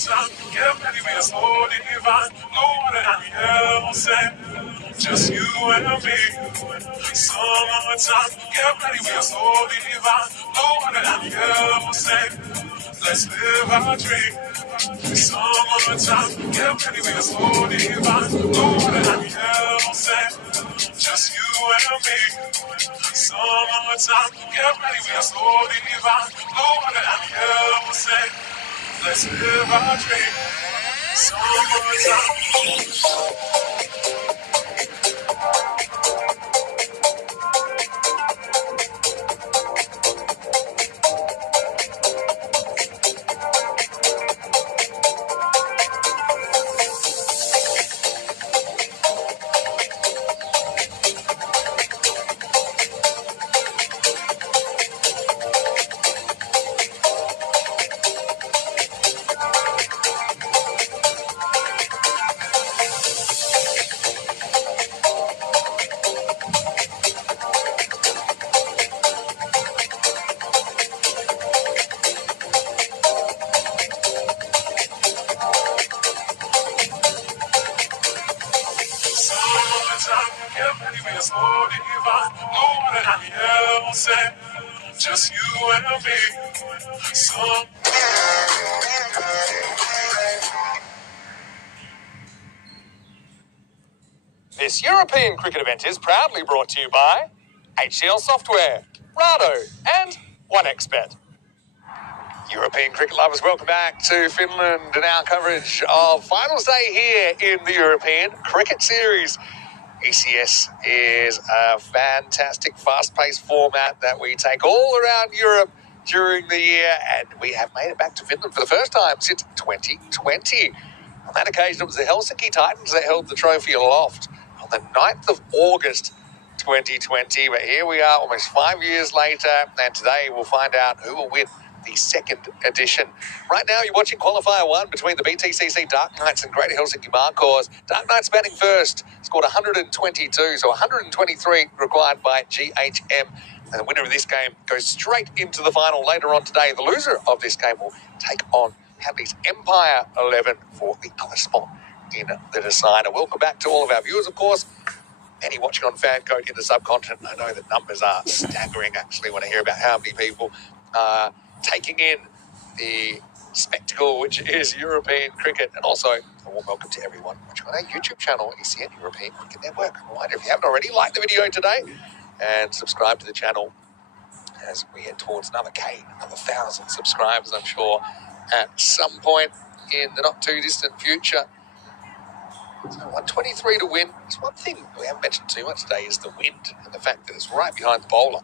Summertime, get ready, we're so divine. Nobody else, just you and me. Summertime, get ready, we're so divine. Nobody else, let's live our dream. Summertime, get ready, we're so divine. Nobody else, just you and me. Summertime, get ready, we're so divine. Nobody else, let's live our dream. Summertime. Get ready, we're so divine. Nobody else, just you and me. This European cricket event is proudly brought to you by HCL Software, Rado, and 1xBet. European cricket lovers, welcome back to Finland and our coverage of finals day here in the European Cricket Series. ECS is a fantastic fast-paced format that we take all around Europe during the year, and we have made it back to Finland for the first time since 2020. On that occasion, it was the Helsinki Titans that held the trophy aloft on the 9th of August 2020. But here we are almost 5 years later, and today we'll find out who will win the second edition. Right now, you're watching Qualifier 1 between the BTCC Dark Knights and Greater Helsinki Marcos. Dark Knights batting first, scored 122, so 123 required by GHM. And the winner of this game goes straight into the final later on today. The loser of this game will take on Hadley's Empire 11 for the other spot in the decider. Welcome back to all of our viewers, of course. Many watching on FanCode in the subcontinent. I know the numbers are staggering, actually, when I hear about how many people are taking in the spectacle which is European cricket. And also a warm welcome to everyone watching on our YouTube channel, ECN European Cricket Network. A reminder, if you haven't already, like the video today and subscribe to the channel as we head towards another 1,000 subscribers, I'm sure, at some point in the not too distant future. So 123 to win. There's one thing we haven't mentioned too much today is the wind and the fact that it's right behind the bowler,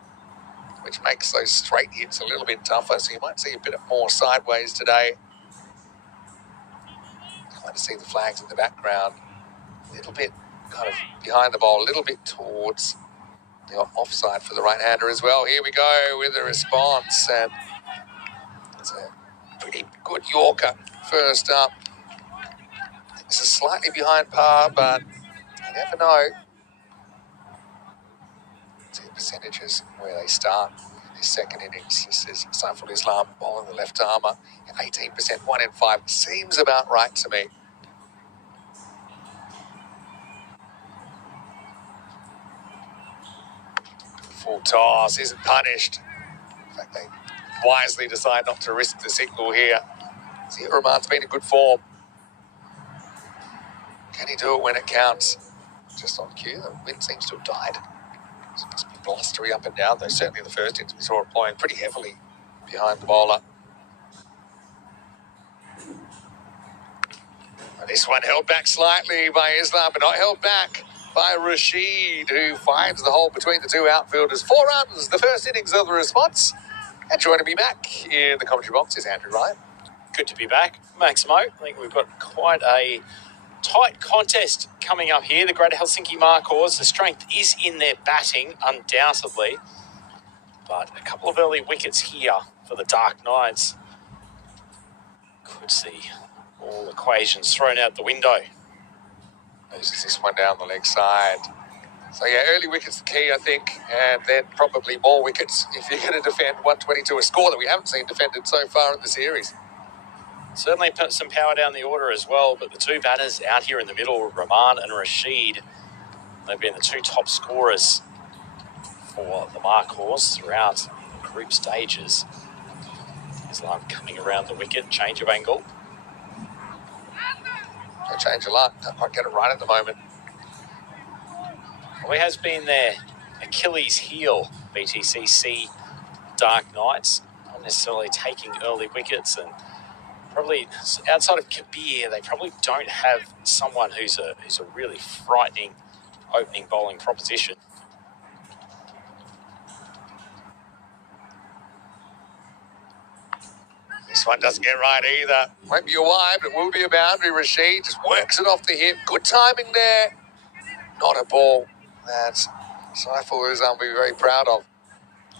which makes those straight hits a little bit tougher. So you might see a bit more sideways today. You might see the flags in the background, a little bit kind of behind the ball, a little bit towards the offside for the right-hander as well. Here we go with the response, and it's a pretty good Yorker first up. This is slightly behind par, but you never know. See the percentages where they start in this second innings. This is Saiful Islam bowling the left armour. 18%, 1 in 5 seems about right to me. Full toss isn't punished. In fact, they wisely decide not to risk the signal here. Zia Rahman's been in good form. Can he do it when it counts? Just on cue, the wind seems to have died. It must be blustery up and down, though certainly in the first innings we saw it blowing pretty heavily behind the bowler. And this one held back slightly by Islam, but not held back by Rashid, who finds the hole between the two outfielders. 4 runs, the first innings of the response. And joining me back in the commentary box is Andrew Ryan. Good to be back, Max Mo. I think we've got quite a tight contest coming up here. The Greater Helsinki Marcos, the strength is in their batting, undoubtedly. But a couple of early wickets here for the Dark Knights. Could see all equations thrown out the window. Loses this one down the leg side. So, yeah, early wickets the key, I think, and then probably more wickets if you're going to defend 122, a score that we haven't seen defended so far in the series. Certainly put some power down the order as well, but the two batters out here in the middle, Rahman and Rashid, they've been the two top scorers for the Mark Horse throughout group stages. Islam coming around the wicket, change of angle. A change of luck, don't quite get it right at the moment. Well, he has been their Achilles heel, BTCC Dark Knights, not necessarily taking early wickets, and probably outside of Kabir, they probably don't have someone who's a really frightening opening bowling proposition. This one doesn't get right either. Won't be a wide, but it will be a boundary. Rashid just works it off the hip. Good timing there. Not a ball that Saiful Islam will be very proud of.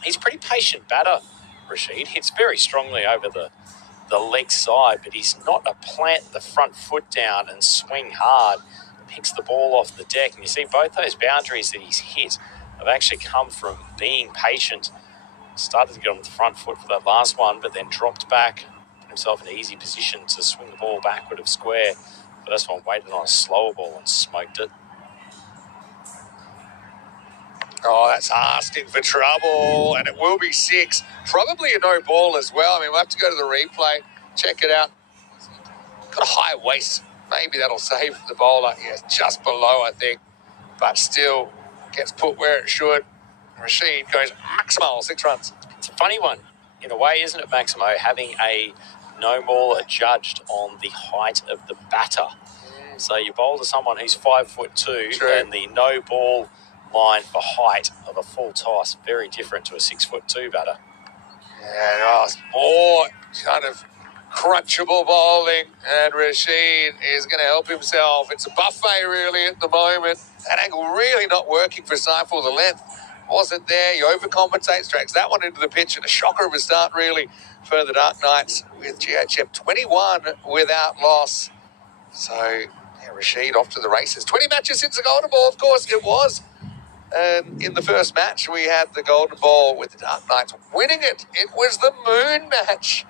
He's a pretty patient batter, Rashid. Hits very strongly over the leg side, but he's not a plant the front foot down and swing hard. Picks the ball off the deck, and you see both those boundaries that he's hit have actually come from being patient. Started to get on the front foot for that last one, but then dropped back, put himself in an easy position to swing the ball backward of square. First one waited on a slower ball and smoked it. Oh, that's asking for trouble, and it will be 6. Probably a no ball as well. I mean, we'll have to go to the replay, check it out. Got a high waist. Maybe that'll save the bowler. Yeah, just below, I think. But still gets put where it should. Rashid goes maximal, 6 runs. It's a funny one in a way, isn't it, Maximo, having a no ball adjudged on the height of the batter. So you bowl to someone who's 5'2", True. and the no ball line for height of a full toss, very different to a 6'2" batter. Yeah, more kind of crunchable bowling, and Rashid is going to help himself. It's a buffet really at the moment. That angle really not working for Saiful. The length wasn't there. He overcompensates, drags that one into the pitch, and a shocker of a start really for the Dark Knights with GHF 21 without loss. So, yeah, Rashid off to the races. 20 matches since the golden ball, of course it was. And in the first match, we had the golden ball with the Dark Knights winning it. It was the moon match.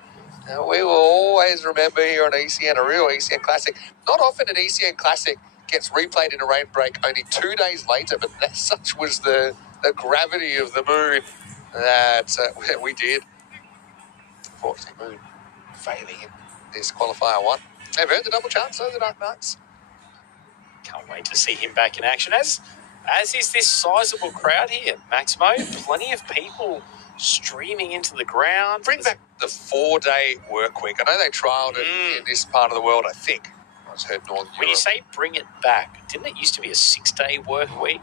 Now, we will always remember here on ECN, a real ECN classic. Not often an ECN classic gets replayed in a rain break only 2 days later, but such was the gravity of the moon that we did. Unfortunately, moon failing in this qualifier 1. They've earned the double chance, so the Dark Knights. Can't wait to see him back in action, as is this sizable crowd here, Maximo. Plenty of people streaming into the ground. Bring back the 4-day work week. I know they trialled it in this part of the world, I think. I just heard Northern When Europe. you say bring it back, didn't it used to be a 6-day work week?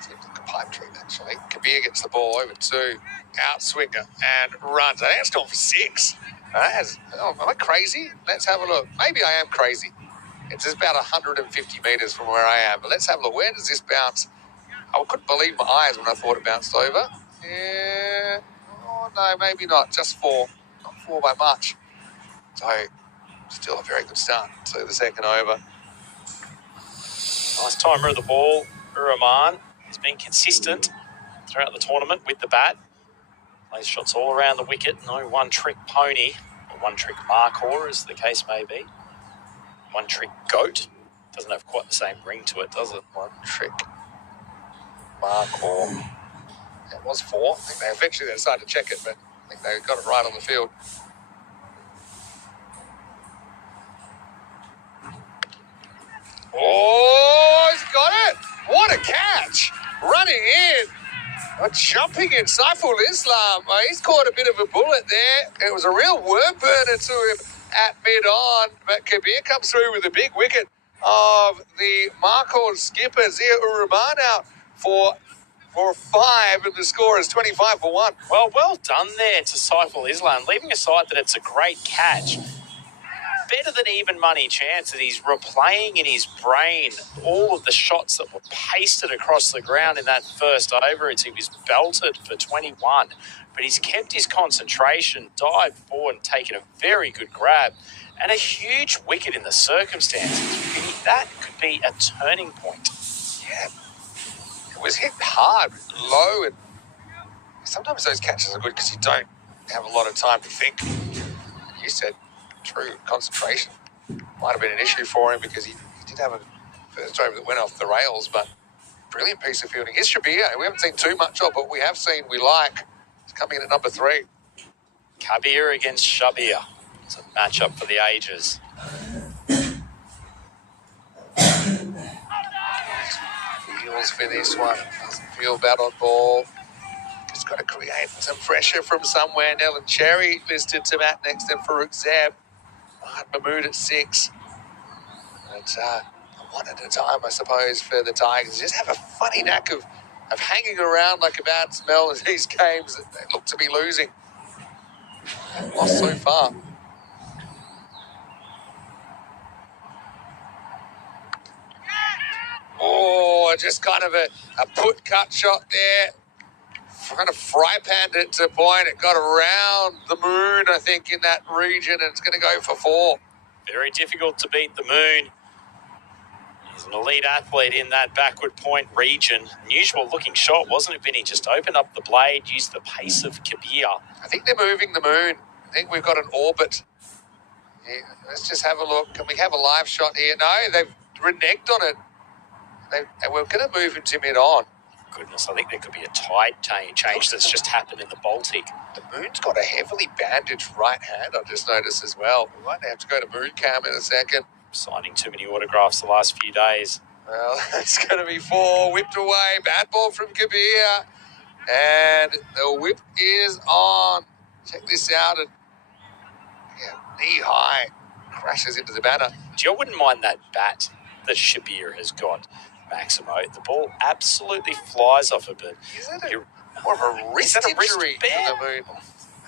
Seems like a pipe dream, actually. Kabir gets the ball over to outswinger and runs. I think it's gone for 6. Am I crazy? Let's have a look. Maybe I am crazy. It's just about 150 metres from where I am. But let's have a look. Where does this bounce? I couldn't believe my eyes when I thought it bounced over. Yeah. Oh, no, maybe not. Just 4. Not 4 by much. So, still a very good start to the second over. Nice timer of the ball. Rahman has been consistent throughout the tournament with the bat. Plays shots all around the wicket. No one-trick pony, or one-trick markhor, as the case may be. One-trick goat. Doesn't have quite the same ring to it, does it? One-trick markhor. It was 4. I think they eventually decided to check it, but I think they got it right on the field. Oh, he's got it! What a catch! Running in. Jumping in, Saiful Islam. He's caught a bit of a bullet there. It was a real worm burner to him at mid-on, but Kabir comes through with a big wicket of the Markhor skipper, Zia Uraman, out for 5, and the score is 25 for 1. Well done there to Saiful Islam, leaving aside that it's a great catch. Better than even money chance that he's replaying in his brain all of the shots that were pasted across the ground in that first over as he was belted for 21. But he's kept his concentration, dived forward and taken a very good grab and a huge wicket in the circumstances. Really, that could be a turning point. Yeah, it was hit hard, low, and sometimes those catches are good because you don't have a lot of time to think. you said, true concentration might have been an issue for him because he did have a first over that went off the rails, but brilliant piece of fielding. Here's Shabir. We haven't seen too much of, but we have seen we like. He's coming in at number 3. Kabir against Shabir. It's a matchup for the ages. Feels for this one. Doesn't feel bad on ball. Just got to create some pressure from somewhere. Nellen Cherry listed to Matt next, and Farouk Zeb. Mahmood at 6. But one at a time, I suppose, for the Tigers. Just have a funny knack of hanging around like a bad smell in these games that they look to be losing. They've lost so far. Oh, just kind of a put-cut shot there. Kind of fry-panned it to point. It got around the moon, I think, in that region, and it's going to go for 4. Very difficult to beat the moon. He's an elite athlete in that backward point region. Unusual looking shot, wasn't it, Vinny? Just open up the blade, use the pace of Kabir. I think they're moving the moon. I think we've got an orbit. Yeah, let's just have a look. Can we have a live shot here? No, they've reneged on it. And we're going to move him to mid-on. Goodness, I think there could be a tide change that's just happened in the Baltic. The moon's got a heavily bandaged right hand, I just noticed as well. We might have to go to moon cam in a second. Signing too many autographs the last few days. Well, it's going to be 4. Whipped away. Bad ball from Kabir. And the whip is on. Check this out. And knee high. Crashes into the banner. Gee, I wouldn't mind that bat that Shabir has got, Maximo. The ball absolutely flies off of it. Is it more of a wrist injury on the moon?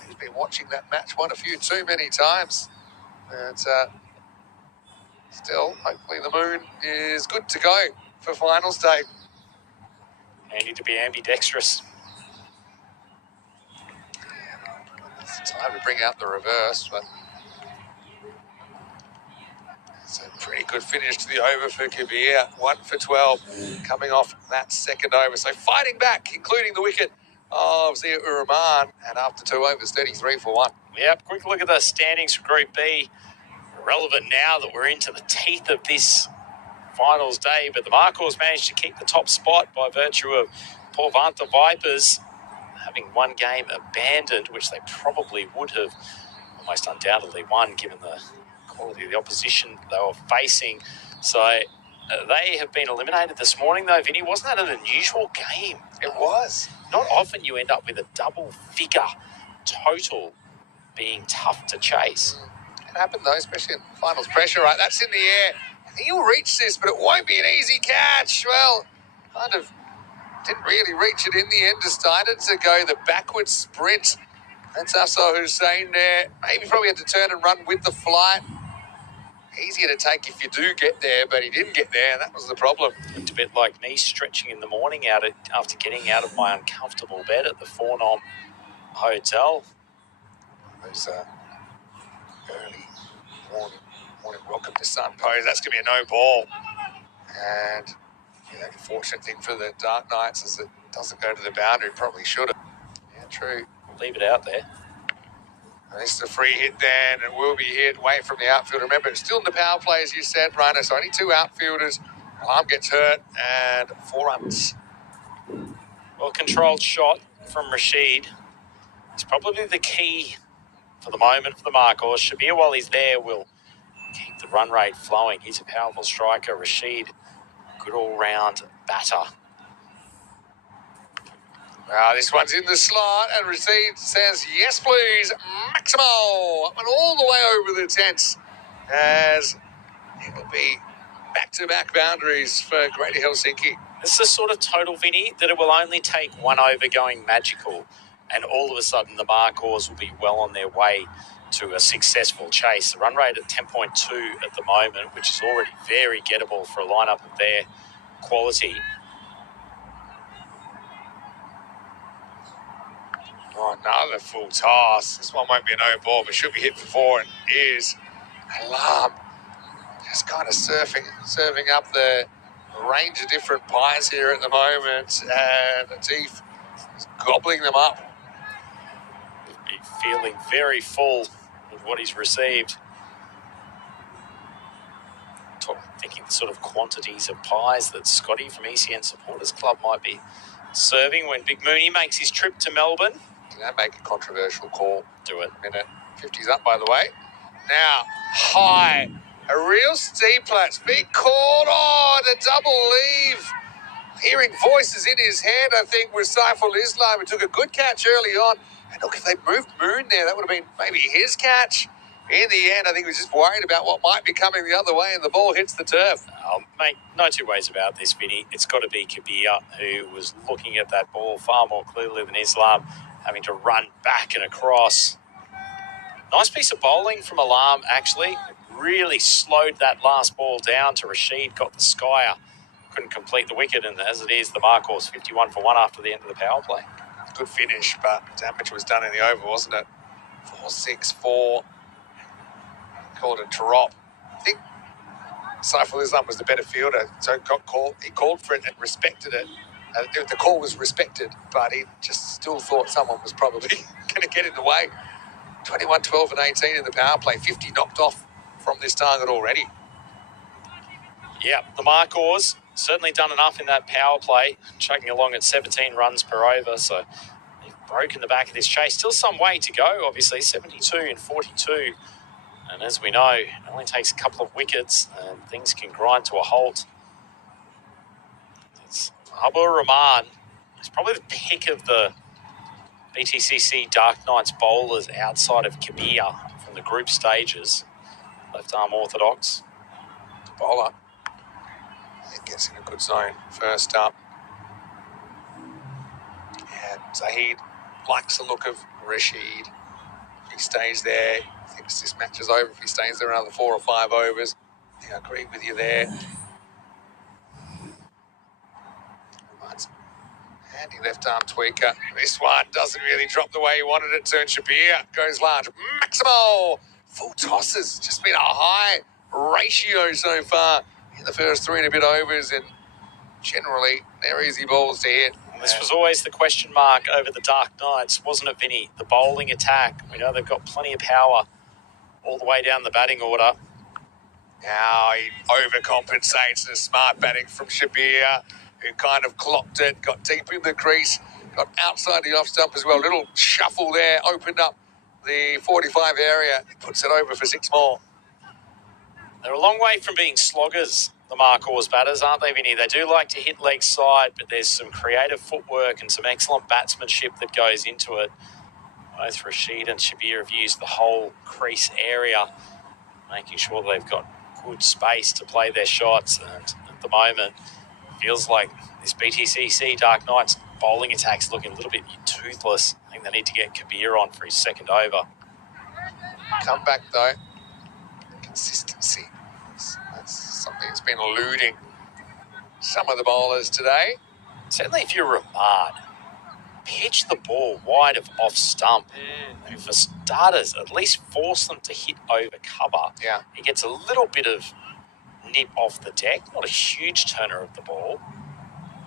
He's been watching that match one a few too many times. And still, hopefully the moon is good to go for finals day. Handy to be ambidextrous. It's time to bring out the reverse, but it's a pretty good finish to the over for Kabir. 1 for 12 coming off that second over. So fighting back, including the wicket of Zia Uraman. And after 2 overs, 33 for 1. Yep, quick look at the standings for Group B. Relevant now that we're into the teeth of this finals day, but the Marcors managed to keep the top spot by virtue of Porvanta Vipers having one game abandoned, which they probably would have almost undoubtedly won given the quality of the opposition they were facing. So they have been eliminated this morning, though, Vinny. Wasn't that an unusual game? It was. Not often you end up with a double-figure total being tough to chase. It happened, though, especially in finals pressure, right? That's in the air. I think he'll reach this, but it won't be an easy catch. Well, kind of didn't really reach it in the end. Decided to go the backward sprint. That's Afsar Hussain there. Maybe probably had to turn and run with the flight. Easier to take if you do get there, but he didn't get there, and that was the problem. Looked a bit like me stretching in the morning after getting out of my uncomfortable bed at the Fornom Hotel. Those early morning welcome to sun pose. That's going to be a no ball. And the unfortunate thing for the Dark Knights is it doesn't go to the boundary. Probably should have. Yeah, true. Leave it out there. And this is a free hit then. It will be hit away from the outfield. Remember, it's still in the power play, as you said, Rhino. So only 2 outfielders. Alarm gets hurt and 4 runs. Well, controlled shot from Rashid. It's probably the key for the moment for the Marcors. Shabir, while he's there, will keep the run rate flowing. He's a powerful striker. Rashid, good all-round batter. This one's in the slot, and Rashid says, yes, please, Maximo. Up and all the way over the tents, as it will be back-to-back boundaries for Greater Helsinki. This is the sort of total, Vinny, that it will only take 1 over going magical, and all of a sudden the Marcors will be well on their way to a successful chase. The run rate at 10.2 at the moment, which is already very gettable for a lineup of their quality. Oh, another full toss. This one won't be a no ball, but should be hit for 4, and is. Alarm just kind of serving up the range of different pies here at the moment, and Latif is gobbling them up. Feeling very full with what he's received. Thinking the sort of quantities of pies that Scotty from ECN Supporters Club might be serving when Big Mooney makes his trip to Melbourne. Can I make a controversial call? Do it. Minute 50's up, by the way. Now, high. A real steep plat's being called on. A double leave. Hearing voices in his head, I think, with Saiful Islam, who took a good catch early on. And look, if they moved Moon there, that would have been maybe his catch. In the end, I think he was just worried about what might be coming the other way, and the ball hits the turf. Mate, no two ways about this, Vinny. It's got to be Kabir, who was looking at that ball far more clearly than Islam, having to run back and across. Nice piece of bowling from Alarm, actually. Really slowed that last ball down to Rashid, got the skyer. Couldn't complete the wicket, and as it is, the mark was 51 for 1 after the end of the power play. Good finish, but damage was done in the over, wasn't it? 4-6-4. Called a drop. I think Saiful Islam was the better fielder, so got called. He called for it and respected it. The call was respected, but he just still thought someone was probably going to get in the way. 21, 12 and 18 in the power play. 50 knocked off from this target already. Yeah, the Marcors certainly done enough in that power play, chugging along at 17 runs per over, so they've broken the back of this chase. Still some way to go, obviously, 72 and 42. And as we know, it only takes a couple of wickets and things can grind to a halt. It's Abur Rahman. He's probably the pick of the BTCC Dark Knights bowlers outside of Kabir from the group stages. Left arm orthodox. Bowler. It gets in a good zone first up. And Zahid likes the look of Rashid. If he stays there, thinks this match is over if he stays there another 4 or 5 overs. I agree with you there. Handy left arm tweaker. This one doesn't really drop the way he wanted it to. And Shabir goes large. Maximal. Full tosses. Just been a high ratio so far in the first 3 and a bit overs. And generally, they're easy balls to hit. This was always the question mark over the Dark Knights, wasn't it, Vinny? The bowling attack. We know they've got plenty of power all the way down the batting order. Now he overcompensates. The smart batting from Shabir, who kind of clocked it, got deep in the crease, got outside the off stump as well. Little shuffle there, opened up the 45 area. He puts it over for 6 more. They're a long way from being sloggers, the Marcors batters, aren't they, Vinny? They do like to hit leg side, but there's some creative footwork and some excellent batsmanship that goes into it. Both Rashid and Shabir have used the whole crease area, making sure they've got good space to play their shots. And at the moment, it feels like this BTCC Dark Knights bowling attack's looking a little bit toothless. I think they need to get Kabir on for his second over. Come back, though. Consistency. That's something that's been eluding some of the bowlers today. Certainly if you're Ramad, pitch the ball wide of off stump. And for starters, at least force them to hit over cover. Yeah. He gets a little bit of nip off the deck, not a huge turner of the ball,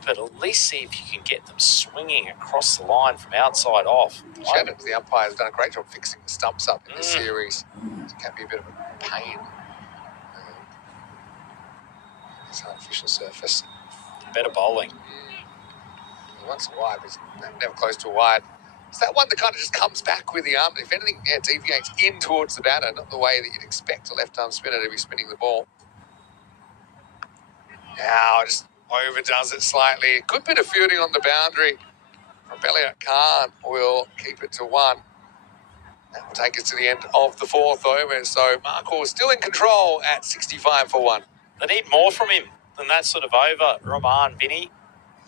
but at least see if you can get them swinging across the line from outside off. Shannon, the umpire, has done a great job fixing the stumps up in this series. It can be a bit of a pain. It's an artificial surface. Better bowling. He wants a wide, but never close to a wide. It's that one that kind of just comes back with the arm. If anything, deviates in towards the batter, not the way that you'd expect a left-arm spinner to be spinning the ball. Now just overdoes it slightly. Good bit of fielding on the boundary from Elliot Khan. Will keep it to 1. That will take us to the end of the 4th over. So Markor still in control at 65 for 1. They need more from him than that sort of over. Rahman, Vinny,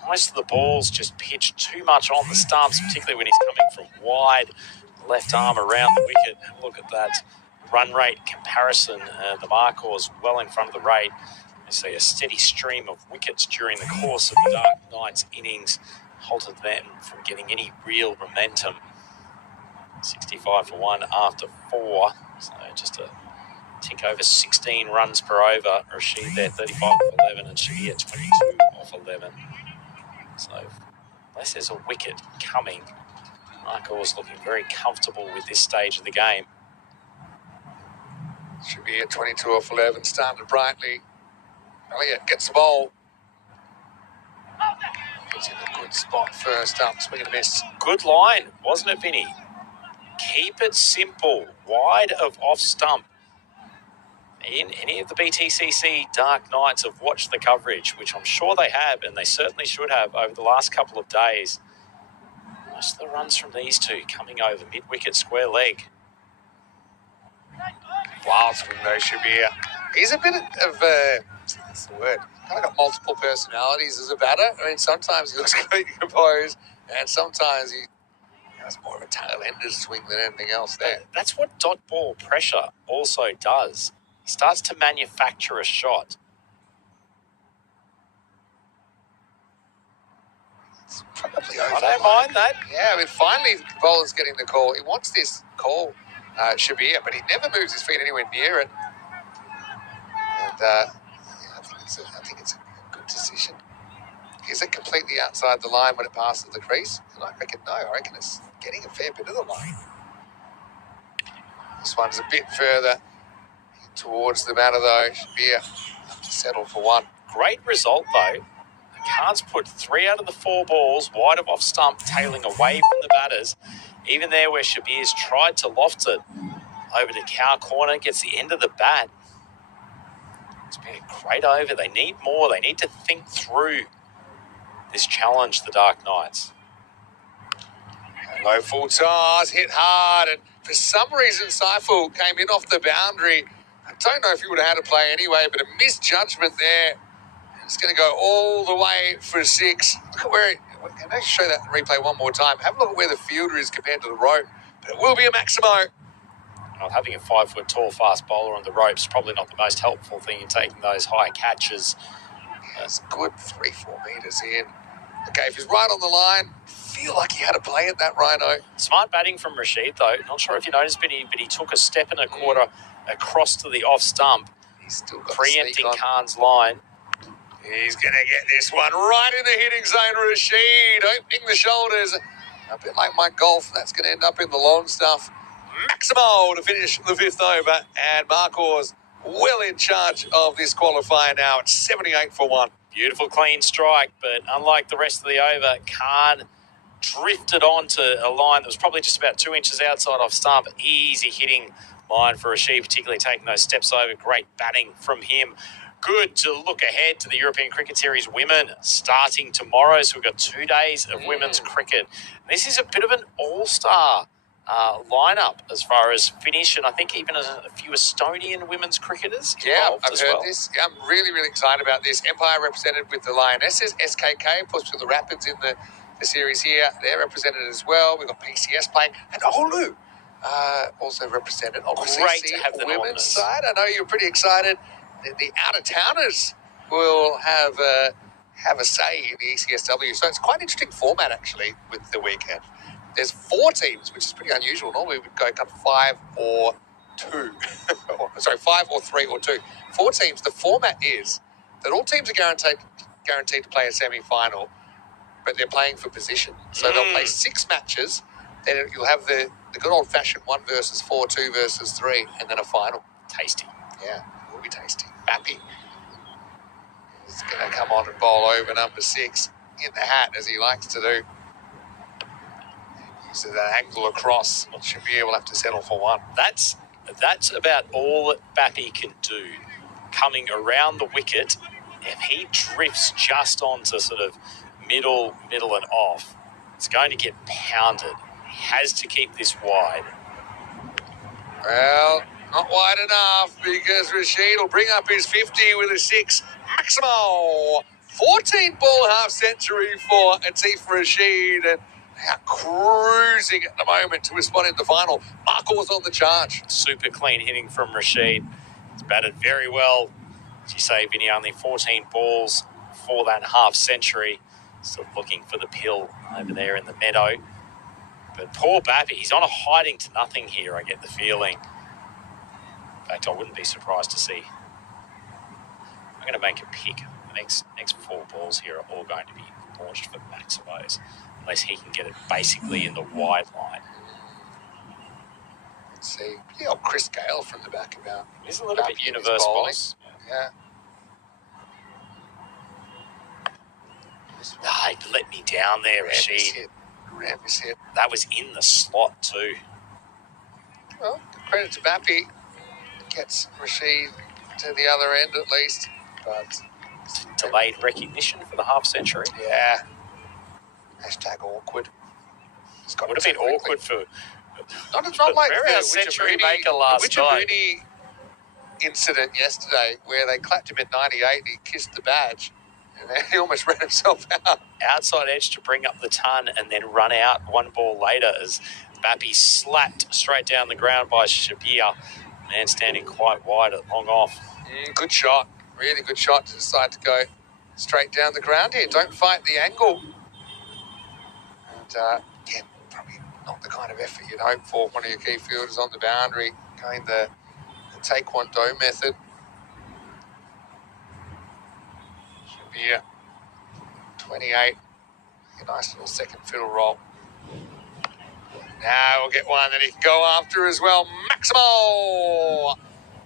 most of the balls just pitch too much on the stumps, particularly when he's coming from wide, left arm around the wicket. Look at that run rate comparison. The Markors well in front of the rate. You see a steady stream of wickets during the course of the Dark Knights innings halted them from getting any real momentum. 65 for 1 after 4. So just a tick over 16 runs per over. Rashid there, 35 off 11, and Shabir 22 off 11. So unless there's a wicket coming, Marco's looking very comfortable with this stage of the game. Should be at 22 off 11, starting brightly. Elliott gets the ball. He's in a good spot first up, swing and a miss. Good line, wasn't it, Vinny? Keep it simple, wide of off stump. Any of the BTCC Dark Knights have watched the coverage, which I'm sure they have, and they certainly should have over the last couple of days. Most of the runs from these two coming over mid-wicket square leg. Wild swing though, should be here. He's a bit of what's the word? Kind of got multiple personalities as a batter. I mean, sometimes he looks completely composed, and sometimes he has more of a tail-ender swing than anything else there. That's what dot ball pressure also does. He starts to manufacture a shot. It's probably over. I don't mind that. Yeah, I mean, finally, the bowler's getting the call. He wants this call, Shabir, but he never moves his feet anywhere near it. And yeah, I think it's a good decision. Is it completely outside the line when it passes the crease? And I reckon no. I reckon it's getting a fair bit of the line. This one's a bit further towards the batter, though. Shabir have to settle for one. Great result, though. The Cards put 3 out of the 4 balls wide of off stump, tailing away from the batters. Even there where Shabir's tried to loft it over to cow corner, gets the end of the bat. It's been a great over. They need more. They need to think through this challenge, the Dark Knights. Low full toss, hit hard, and for some reason Saiful came in off the boundary. I don't know if he would have had to play anyway, but a misjudgment there. It's going to go all the way for 6. Look at where can I show that replay one more time? Have a look at where the fielder is compared to the rope. But it will be a Maximo. Well, having a 5-foot tall fast bowler on the ropes is probably not the most helpful thing in taking those high catches. It's good 3-4 metres in. Okay, if he's right on the line, feel like he had to play it, that Rhino. Smart batting from Rashid, though. Not sure if you noticed, but he took a step and a quarter across to the off stump, He's still got preempting Khan's line. He's going to get this one right in the hitting zone. Rashid opening the shoulders. A bit like my golf, that's going to end up in the long stuff. Maximo to finish the 5th over. And Marcos well in charge of this qualifier now at 78 for 1. Beautiful clean strike, but unlike the rest of the over, Khan drifted onto a line that was probably just about 2 inches outside off stump. Easy hitting line for Rashid, particularly taking those steps over. Great batting from him. Good to look ahead to the European Cricket Series Women starting tomorrow. So we've got 2 days of women's cricket. This is a bit of an all-star lineup as far as finish, and I think even a few Estonian women's cricketers involved I've as heard well. this. Yeah, I'm really, really excited about this. Empire represented with the Lionesses, SKK, plus with the Rapids in the series here. They're represented as well. We've got PCS playing, and Oulu also represented. Obviously, Great to have the women's Northerners. side. I know you're pretty excited. The out-of-towners will have a say in the ECSW. So it's quite an interesting format, actually, with the weekend. There's 4 teams, which is pretty unusual. Normally we'd go kind of 5 or 2. Sorry, 5 or 3 or 2. 4 teams. The format is that all teams are guaranteed to play a semi-final, but they're playing for position. So they'll play 6 matches. Then you'll have the good old-fashioned 1 versus 4, 2 versus 3, and then a final. Tasty. Yeah, it will be tasty. Bappy is going to come on and bowl over number 6 in the hat, as he likes to do. So that angle across, should be able to have to settle for 1. That's about all that Bappy can do. Coming around the wicket, if he drifts just onto sort of middle and off, it's going to get pounded. He has to keep this wide. Well, not wide enough because Rashid will bring up his 50 with a 6. Maximo, 14-ball half-century for Atif Rashid. And they are cruising at the moment to a spot in the final. Marcos on the charge. Super clean hitting from Rashid. He's batted very well. As you say, Vinny, only 14 balls for that half-century. Still looking for the pill over there in the meadow. But poor Bappy, he's on a hiding to nothing here, I get the feeling. In fact, I wouldn't be surprised to see. I'm going to make a pick. The next 4 balls here are all going to be launched for Maximo's, unless he can get it basically in the wide line. Let's see. Yeah, Chris Gale from the back about. He's a little bit universe boss. Yeah. He let me down there, Rashid. Rampy's hit. That was in the slot too. Well, credit to Bappy. Gets Rashid to the other end at least. But delayed recognition for the half century. Yeah. Hashtag awkward. Would have been awkward for not like the century maker last night. Wichabuni incident yesterday where they clapped him at 98 and he kissed the badge and then he almost ran himself out. Outside edge to bring up the ton and then run out one ball later as Bappy slapped straight down the ground by Shabir. Man standing quite wide at long off. Good shot. Really good shot to decide to go straight down the ground here. Don't fight the angle. And, again, probably not the kind of effort you'd hope for one of your key fielders on the boundary, going the taekwondo method. Shabir, 28. A nice little second fiddle roll. Now we'll get one that he can go after as well. Maximo!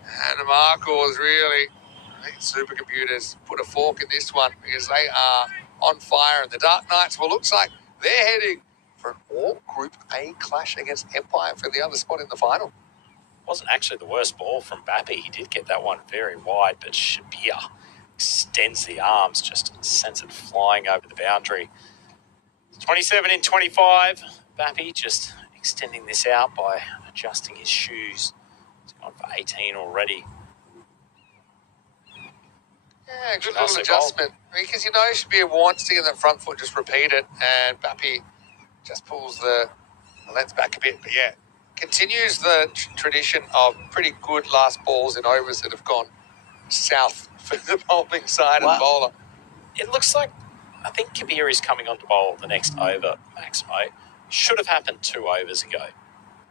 And Marco's really, I think supercomputers put a fork in this one because they are on fire. And the Dark Knights, well, looks like they're heading for an all-Group A clash against Empire for the other spot in the final. Wasn't actually the worst ball from Bappy. He did get that one very wide, but Shabir extends the arms, just sends it flying over the boundary. 27 in 25. Bappy just extending this out by adjusting his shoes. He's gone for 18 already. Yeah, good little adjustment. Because you know Shabir wants to get that front foot, just repeat it, and Bappy just pulls the length back a bit. But yeah, continues the tradition of pretty good last balls in overs that have gone south for the bowling side of the bowler. It looks like, I think Kabir is coming on to bowl the next over, Maximo. Should have happened 2 overs ago.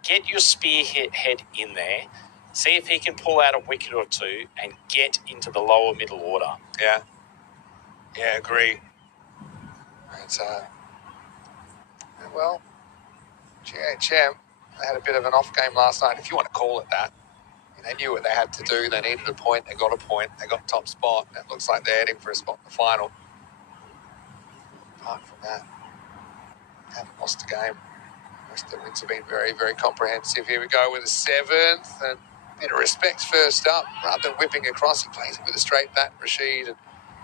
Get your spearhead in there. See if he can pull out a wicket or two and get into the lower middle order. Yeah. Yeah, agree. It's, well, GHM, they had a bit of an off game last night, if you want to call it that. They knew what they had to do. They needed a point. They got a point. They got top spot. It looks like they're heading for a spot in the final. Apart from that, haven't lost a game. Most of the wins have been very, very comprehensive. Here we go with the 7th. And a bit of respect first up. Rather than whipping across, he plays it with a straight bat, Rashid, and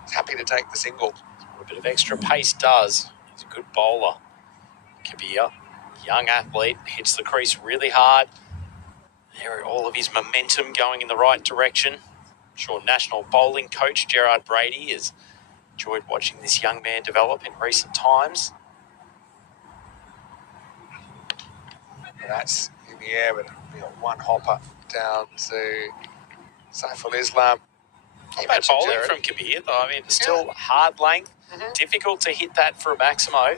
he's happy to take the single. What a bit of extra pace does. He's a good bowler. Kabir, young athlete, hits the crease really hard. There are all of his momentum going in the right direction. I'm sure national bowling coach Gerard Brady has enjoyed watching this young man develop in recent times. That's in the air, but one hopper down to Saiful Islam. Not bad bowling from Kabir, though. I mean, it's still hard length. Difficult to hit that for a Maximo.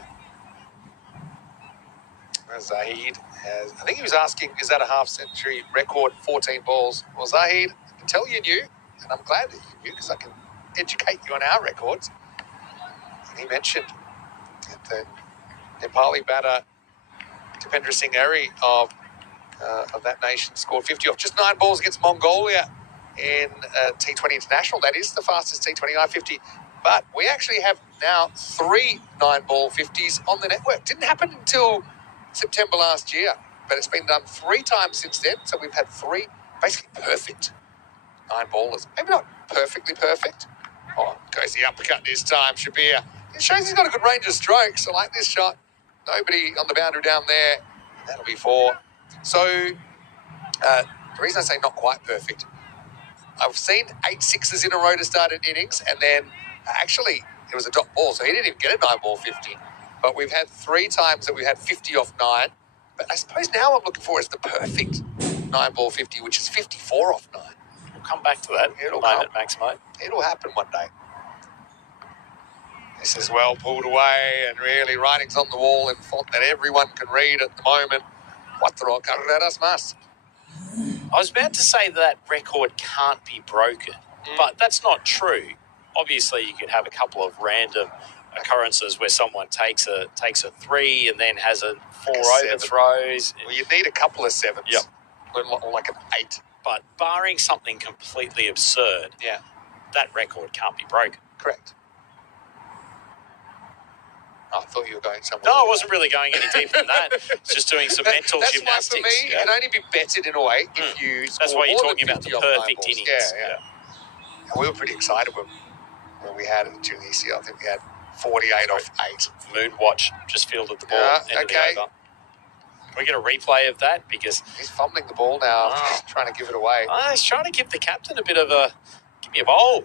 Zahid has, I think he was asking, is that a half-century record, 14 balls? Well, Zahid, I can tell you knew, and I'm glad that you knew because I can educate you on our records. And he mentioned that the Nepali batter, Dipendra Singh Eri of that nation, scored 50 off just 9 balls against Mongolia in T20 International. That is the fastest T20 I-50. But we actually have now 3 9-ball 50s on the network. Didn't happen until September last year, but it's been done 3 times since then. So we've had 3 basically perfect 9-ballers. Maybe not perfectly perfect. Oh, goes the uppercut this time, Shabir. It shows he's got a good range of strokes. I like this shot. Nobody on the boundary down there. That'll be 4. So the reason I say not quite perfect, I've seen 8 sixes in a row to start an innings, and then actually it was a dot ball, so he didn't even get a 9-ball 50. But we've had 3 times that we've had 50 off 9. But I suppose now what I'm looking for is the perfect 9-ball 50, which is 54 off 9. We'll come back to that in a moment, Maximo. It'll happen one day. This is well pulled away, and really writing's on the wall in font that everyone can read at the moment. Cuatro carreras más. I was about to say that record can't be broken, but that's not true. Obviously, you could have a couple of random occurrences where someone takes a 3 and then has a 4 like a overthrows. Well, you need a couple of 7s. Yep. like an 8. But barring something completely absurd, Yeah, that record can't be broken. correct. Oh, I thought you were going somewhere. No, I wasn't really going any deeper than that. It's just doing some mental that's gymnastics. Why for me, it can only be betted in a way if you score That's why you're more talking than about the 50 off perfect 9 balls. innings. Yeah. And we were pretty excited when we had it during the ECL. I think we had 48 off 8. Moonwatch just fielded the ball. End of the over. Can we get a replay of that? Because he's fumbling the ball now, trying to give it away. He's trying to give the captain a bit of a give me a bowl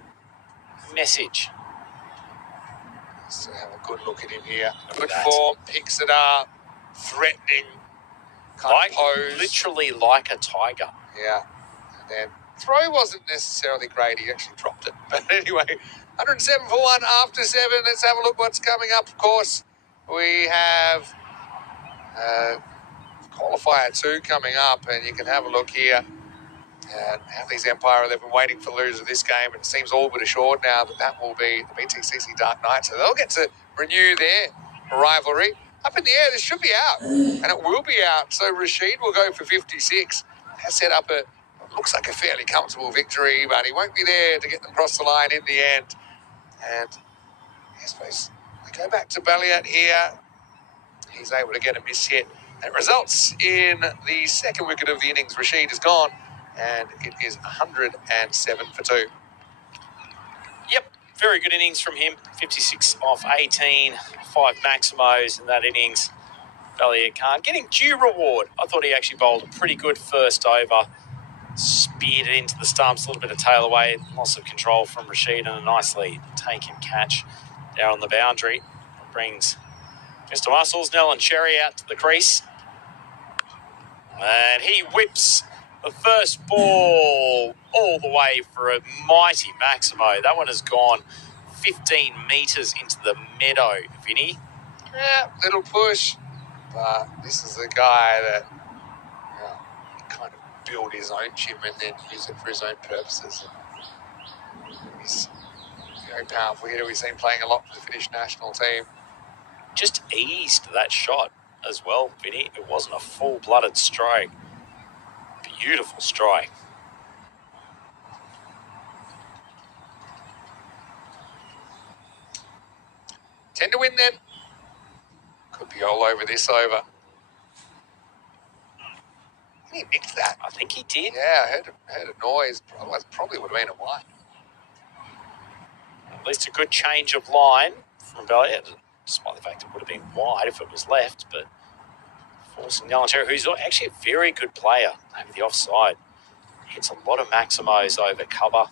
message. Let's have a good look at him here. Good form, picks it up, threatening, kind of pose. Literally like a tiger. Yeah. And then throw wasn't necessarily great. He actually dropped it. But anyway, 107 for 1 after 7. Let's have a look what's coming up. Of course, we have qualifier 2 coming up, and you can have a look here. And Hadley's Empire 11 waiting for losers of this game, and it seems all but assured now that will be the BTCC Dark Knight. So they'll get to renew their rivalry. Up in the air, this should be out, and it will be out. So Rashid will go for 56. Has set up looks like a fairly comfortable victory, but he won't be there to get them across the line in the end. And I suppose we go back to Balliet here. He's able to get a miss hit. And it results in the second wicket of the innings. Rashid is gone, and it is 107 for 2. Yep, very good innings from him. 56 off 18, 5 maximos in that innings. Balliet Khan getting due reward. I thought he actually bowled a pretty good first over. Speared it into the stumps, a little bit of tail away, loss of control from Rashid, and a nicely taken catch down on the boundary. Brings Mr. Muscles, Nell and Cherry out to the crease. And he whips the first ball all the way for a mighty Maximo. That one has gone 15 metres into the meadow, Vinny. Yeah, little push. But this is the guy that kind of build his own gym and then use it for his own purposes. He's very powerful hitter. We've seen playing a lot for the Finnish national team. Just eased that shot as well, Vinny. It wasn't a full-blooded strike. Beautiful strike. Tend to win then. Could be all over this over. He nicked that. I think he did. Yeah, I heard a noise. Otherwise, probably would have been a wide. At least a good change of line from Balliet, despite the fact it would have been wide if it was left, but forcing Nalantero, who's actually a very good player over the offside. Hits a lot of maximos over cover.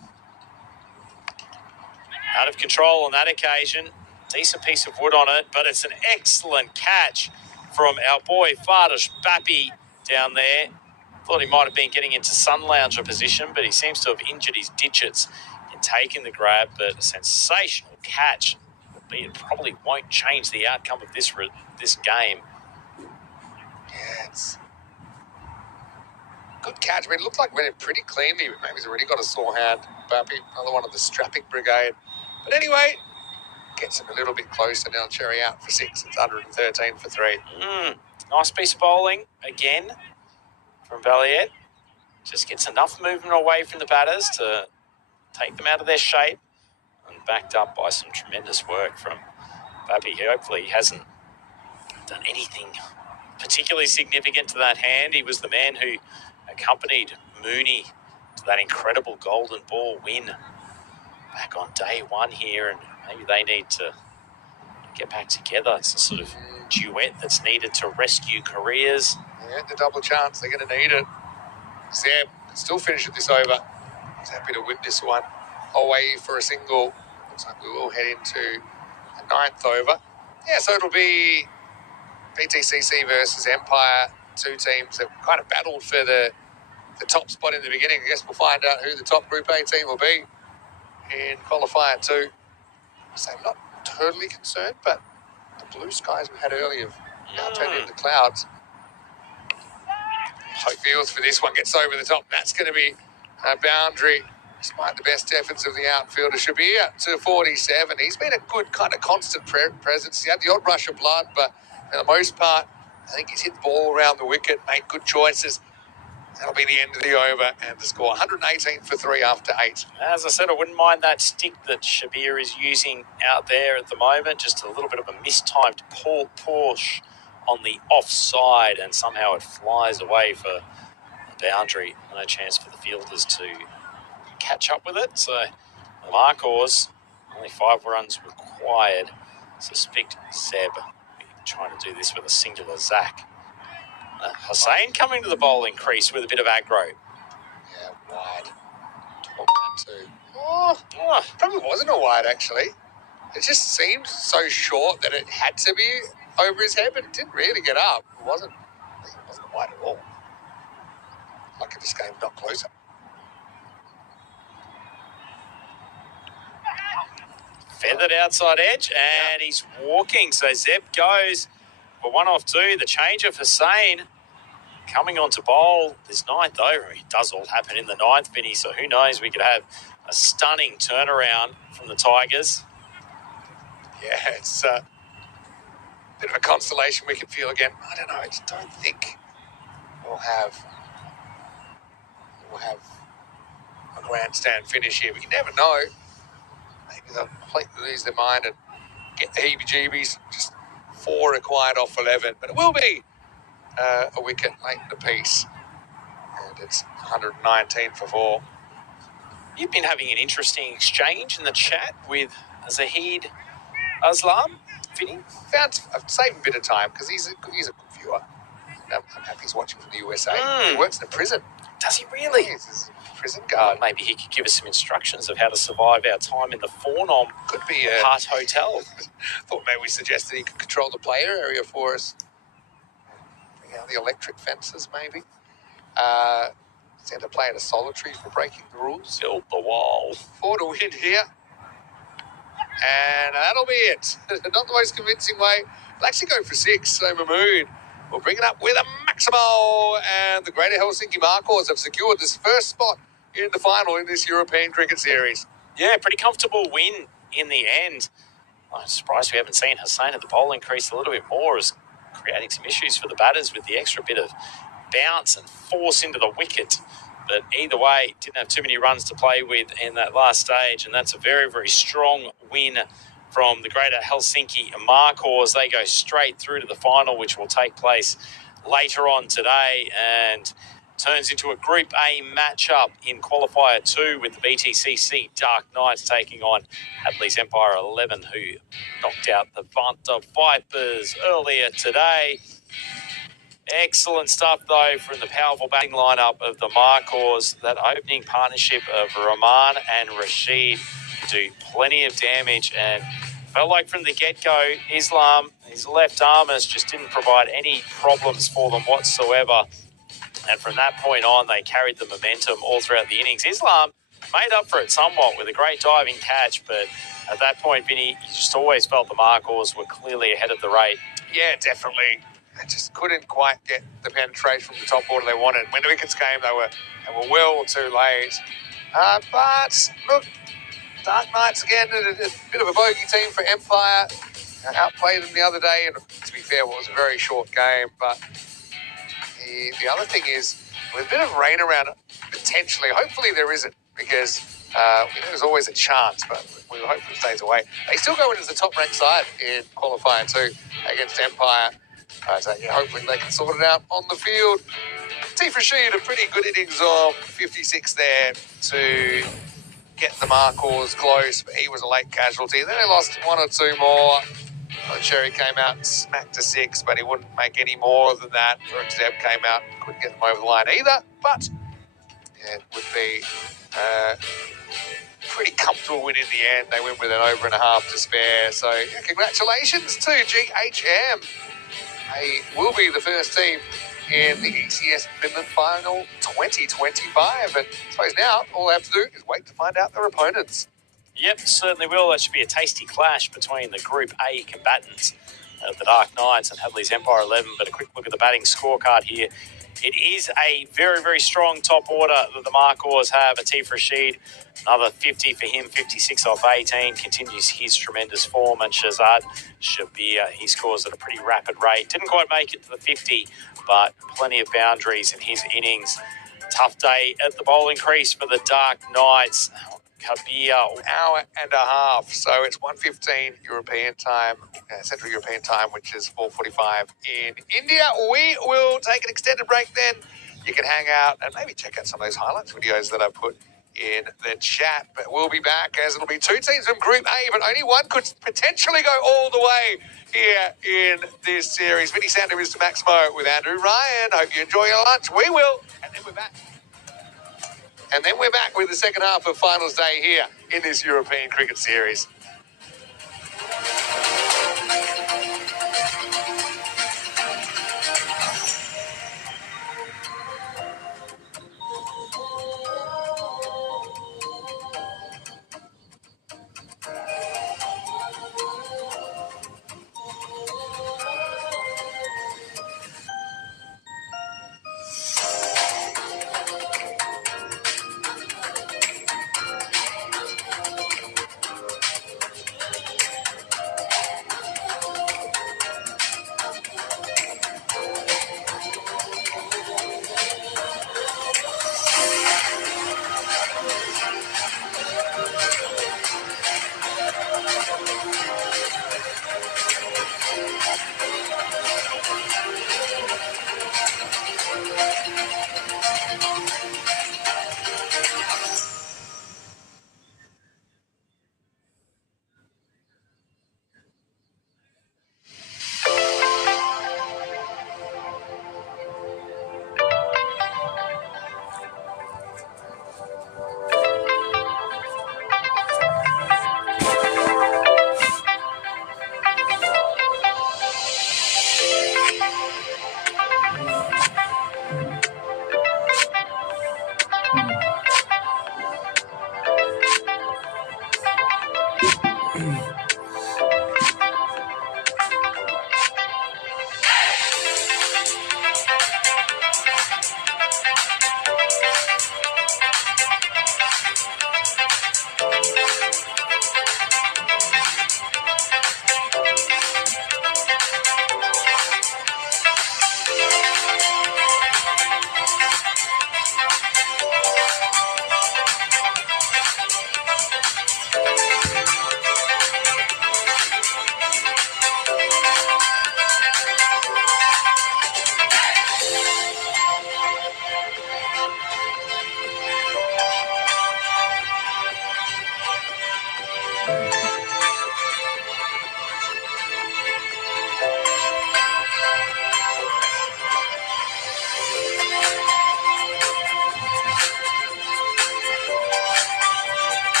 Out of control on that occasion. Decent piece of wood on it, but it's an excellent catch from our boy Fardash Bappy down there. Thought he might have been getting into sun lounger position, but he seems to have injured his digits in taking the grab. But a sensational catch. It probably won't change the outcome of this game. Yeah, it's good catch. I mean, it looked like it went in pretty cleanly, but maybe he's already got a sore hand. Bappy, another one of the strapping brigade. But anyway, gets him a little bit closer now. Cherry out for 6. It's 113 for 3. Nice piece of bowling again from Balliet. Just gets enough movement away from the batters to take them out of their shape, and backed up by some tremendous work from Bappy. Hopefully he hasn't done anything particularly significant to that hand. He was the man who accompanied Mooney to that incredible golden ball win back on day 1 here, and maybe they need to get back together. It's a sort of duet that's needed to rescue careers. Yeah, the double chance. They're going to need it. Zeb can still finish it this over. He's happy to win this one. Away for a single. Looks like we will head into the 9th over. Yeah, so it'll be BTCC versus Empire. 2 teams that kind of battled for the top spot in the beginning. I guess we'll find out who the top Group A team will be in qualifier 2. So I'm not totally concerned, but the blue skies we had earlier have now turned into clouds. Hope Fields for this one gets over the top. That's going to be a boundary. Despite the best efforts of the outfielder, Shabir to 47. He's been a good kind of constant presence. He had the odd rush of blood, but for the most part, I think he's hit the ball around the wicket, made good choices. That'll be the end of the over, and the score 118 for 3 after 8. As I said, I wouldn't mind that stick that Shabir is using out there at the moment. Just a little bit of a mistimed push on the offside, and somehow it flies away for the boundary. No chance for the fielders to catch up with it. So the Marcos, only 5 runs required. Suspect Zeb trying to do this with a singular Zach. Hussain coming to the bowling crease with a bit of aggro. Yeah, wide. Talk that too. Probably wasn't a wide, actually. It just seemed so short that it had to be over his head, but it didn't really get up. It wasn't wide at all. Lucky this game not closer. Feathered outside edge, and he's walking. So Zeb goes for 1 off 2. The change of Hussain coming on to bowl this 9th over. It does all happen in the 9th, Vinny, so who knows? We could have a stunning turnaround from the Tigers. Yeah, it's a bit of a constellation we can feel again. I don't know. I just don't think we'll have a grandstand finish here. But you never know. Maybe they'll completely lose their mind and get the heebie-jeebies. Just 4 required off 11. But it will be a wicket late in the piece. And it's 119 for 4. You've been having an interesting exchange in the chat with Zahid Aslam, Vinny. I've saved a bit of time because he's a good viewer. I'm happy he's watching from the USA. He works in a prison. Does he really? He's a prison guard. Maybe he could give us some instructions of how to survive our time in the Fornom Could be Hart Hotel. Thought maybe we suggested he could control the player area for us. Bring out the electric fences, maybe. Send a player to solitary for breaking the rules. Build the wall. 4 to win here. And that'll be it. Not the most convincing way. We'll actually go for 6. So Mahmood will bring it up with a maximal. And the Greater Helsinki Marcos have secured this first spot in the final in this European Cricket Series. Yeah, pretty comfortable win in the end. I'm surprised we haven't seen Hussain at the bowling crease a little bit more, as creating some issues for the batters with the extra bit of bounce and force into the wicket. But either way, didn't have too many runs to play with in that last stage, and that's a very, very strong win from the Greater Helsinki Marcos. They go straight through to the final, which will take place later on today, and turns into a Group A matchup in Qualifier 2 with the BTCC Dark Knights taking on Hadley's Empire 11, who knocked out the Vanta Vipers earlier today. Excellent stuff, though, from the powerful batting lineup of the Marcos. That opening partnership of Rahman and Rashid do plenty of damage, and felt like from the get-go, Islam, his left armers just didn't provide any problems for them whatsoever. And from that point on, they carried the momentum all throughout the innings. Islam made up for it somewhat with a great diving catch, but at that point, Vinny, you just always felt the Marcos were clearly ahead of the rate. Yeah, definitely. They just couldn't quite get the penetration from the top order they wanted. When the wickets came, they were well too late. But look, Dark Knights again, a bit of a bogey team for Empire. Outplayed them the other day, and to be fair, it was a very short game. But the other thing is, with a bit of rain around, potentially, hopefully there isn't, because there's always a chance, but we hope it stays away. They still go in as the top-ranked side in Qualifier 2 against Empire. So hopefully they can sort it out on the field. Atiq Rashid, a pretty good innings of 56 there to get the Marcos close, but he was a late casualty. Then they lost 1 or 2 more. Cherry came out and smacked a 6, but he wouldn't make any more than that. Zeb came out and couldn't get them over the line either. But it would be a pretty comfortable win in the end. They win with an over and a half to spare. So congratulations to GHM. They will be the first team in the ECS Finland Final 2025. And I suppose now all they have to do is wait to find out their opponents. Yep, certainly will. That should be a tasty clash between the Group A combatants, the Dark Knights and Hadley's Empire 11. But a quick look at the batting scorecard here. It is a very, very strong top order that the Marcos have. Atiq Rashid, another 50 for him, 56 off 18, continues his tremendous form. And Shahzad Shabir, he scores at a pretty rapid rate. Didn't quite make it to the 50, but plenty of boundaries in his innings. Tough day at the bowling crease for the Dark Knights. Kabir. Hour and a half, so it's 1:15 European time, Central European time, which is 4:45 in India. We will take an extended break then. You can hang out and maybe check out some of those highlights videos that I put in the chat. But we'll be back as it'll be two teams from Group A, but only one could potentially go all the way here in this series. Vinny Sander, Mr. Max Mo with Andrew Ryan. Hope you enjoy your lunch. We will. And then we're back. And then we're back with the second half of finals day here in this European cricket series.